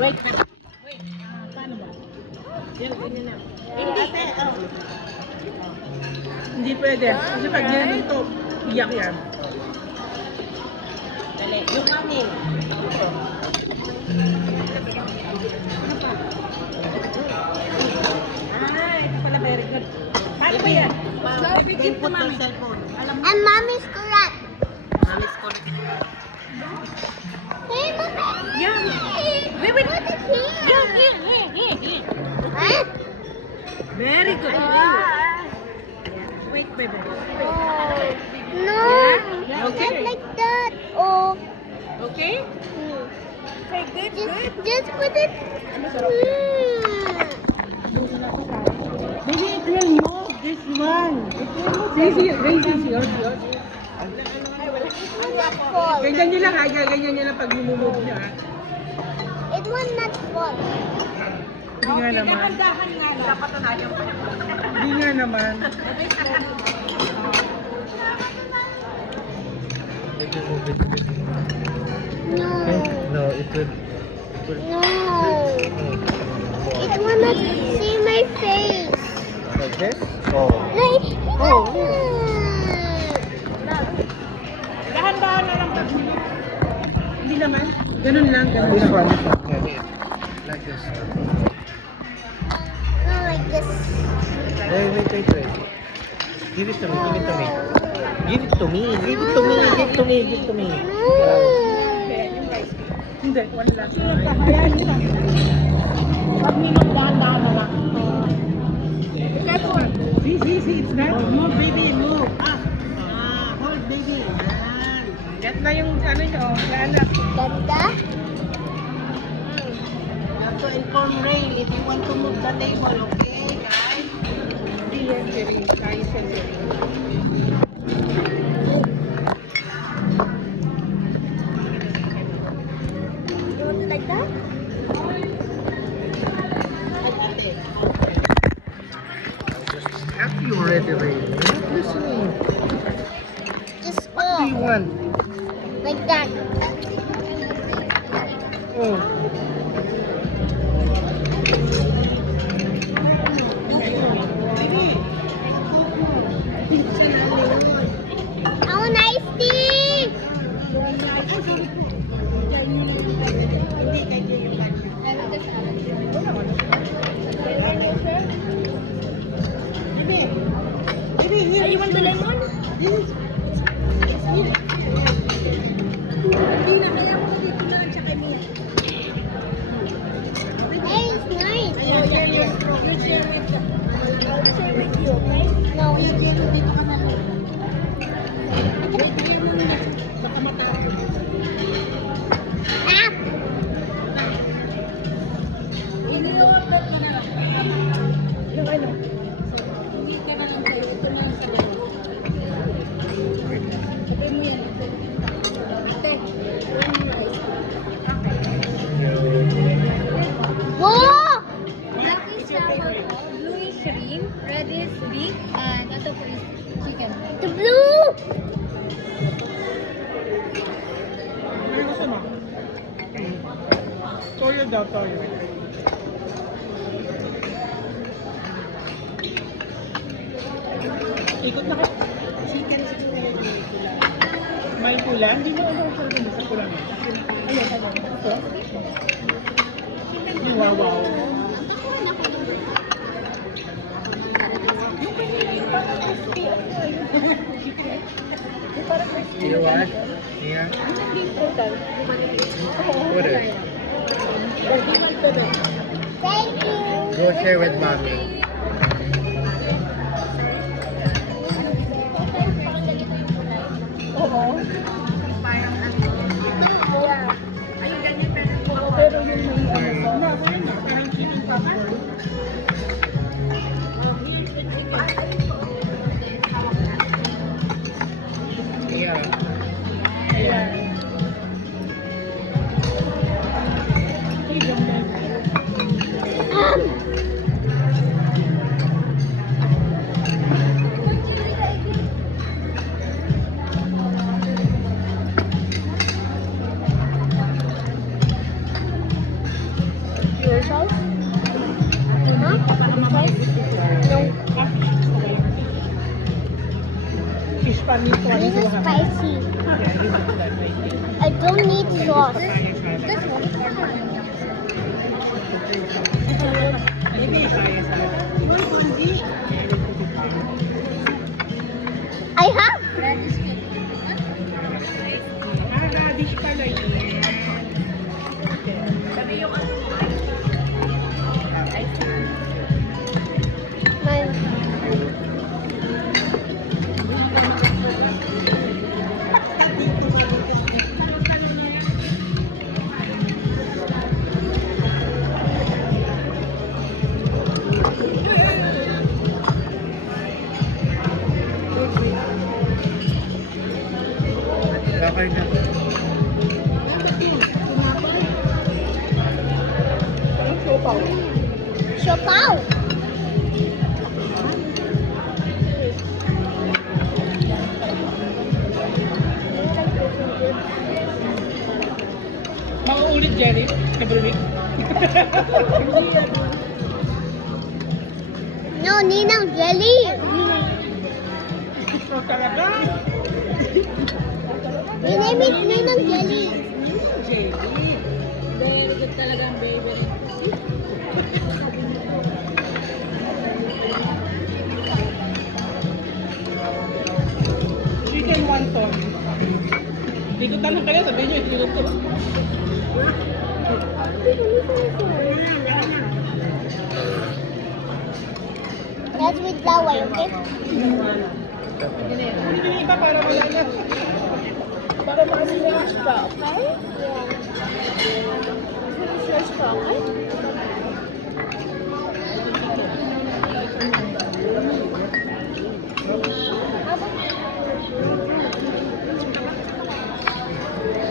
Wait. Paano ba? Yan, ganyan na. Hindi. Hindi pwede. Kasi pag yan ito, iyak yan. Dali. Yung kanin. Ito pala very good. Paano ba yan? Bibigyan ko mami. And mommy's correct. Mommy's correct. Hey, mommy. Yan. Wait. What is here? Here. What? Very good. Wait, baby. No. Yeah. Okay. Not like that. Oh. Okay? Okay, good. Just put it. Baby, it will move. This one. See, yours. Not fall. Ganyan nyo lang ha. Ganyan nyo lang pag lumumove nyo ha. It will not fall. Hindi nga naman. Hindi nga naman. No. No, it will. No. It will not see my face. Like this? Oh. Like. Oh. Dahan-dahan na lang. Hindi naman. Ganun lang. This one. Yeah, like this. No, like this. Wait. Give it to me. Give it to me. Hindi, wala lang. Hayaan nyo lang. Pag dahan-dahan na lang. Careful. See, it's not. Move, baby, move. Hold, baby. Get na yung ano nyo. Lalak. Ganda. You have to inform Ray if you want to move the table, okay, guys? Hindi yan, Jerry. Guys, Jerry. You want it like that? Have you already read? Listening. Just What do you go. want? Like that. Oh. I want iced tea. You want the lemon? Hey, it's nice. No, it's ah. Yung ano? Whoa! Black is sour, blue is shrimp, red is beef, and ito po is chicken. The blue. Ano gusto mo? Toyo daw, toyo. Ikot na kayo. Chicken. May pula? Hindi mo ako sarap sa pula mo. Ayun. Ito? Wow. You want? Yeah. What is it? Thank you. Go share with mommy. Pero yung may parang chicken popcorn. Yeah. Ayan. pan, this one This is is spicy. I don't need sauce. That's what it's for. Maybe saya sa. One candy. I have. Radish cake. Radish pala yun. My, Lakay na. Siopaw. Mauulit, Jerry. Every week. No, Ninang jelly. So talaga. Name it Ninang jelly. Jerry. Very good talaga ang baby. Chicken wonton. Ligutan lang kayo, sabihin nyo, iluto. That's with flour, okay? Kunin yung iba para malala. Para maaliwas ka. Yeah.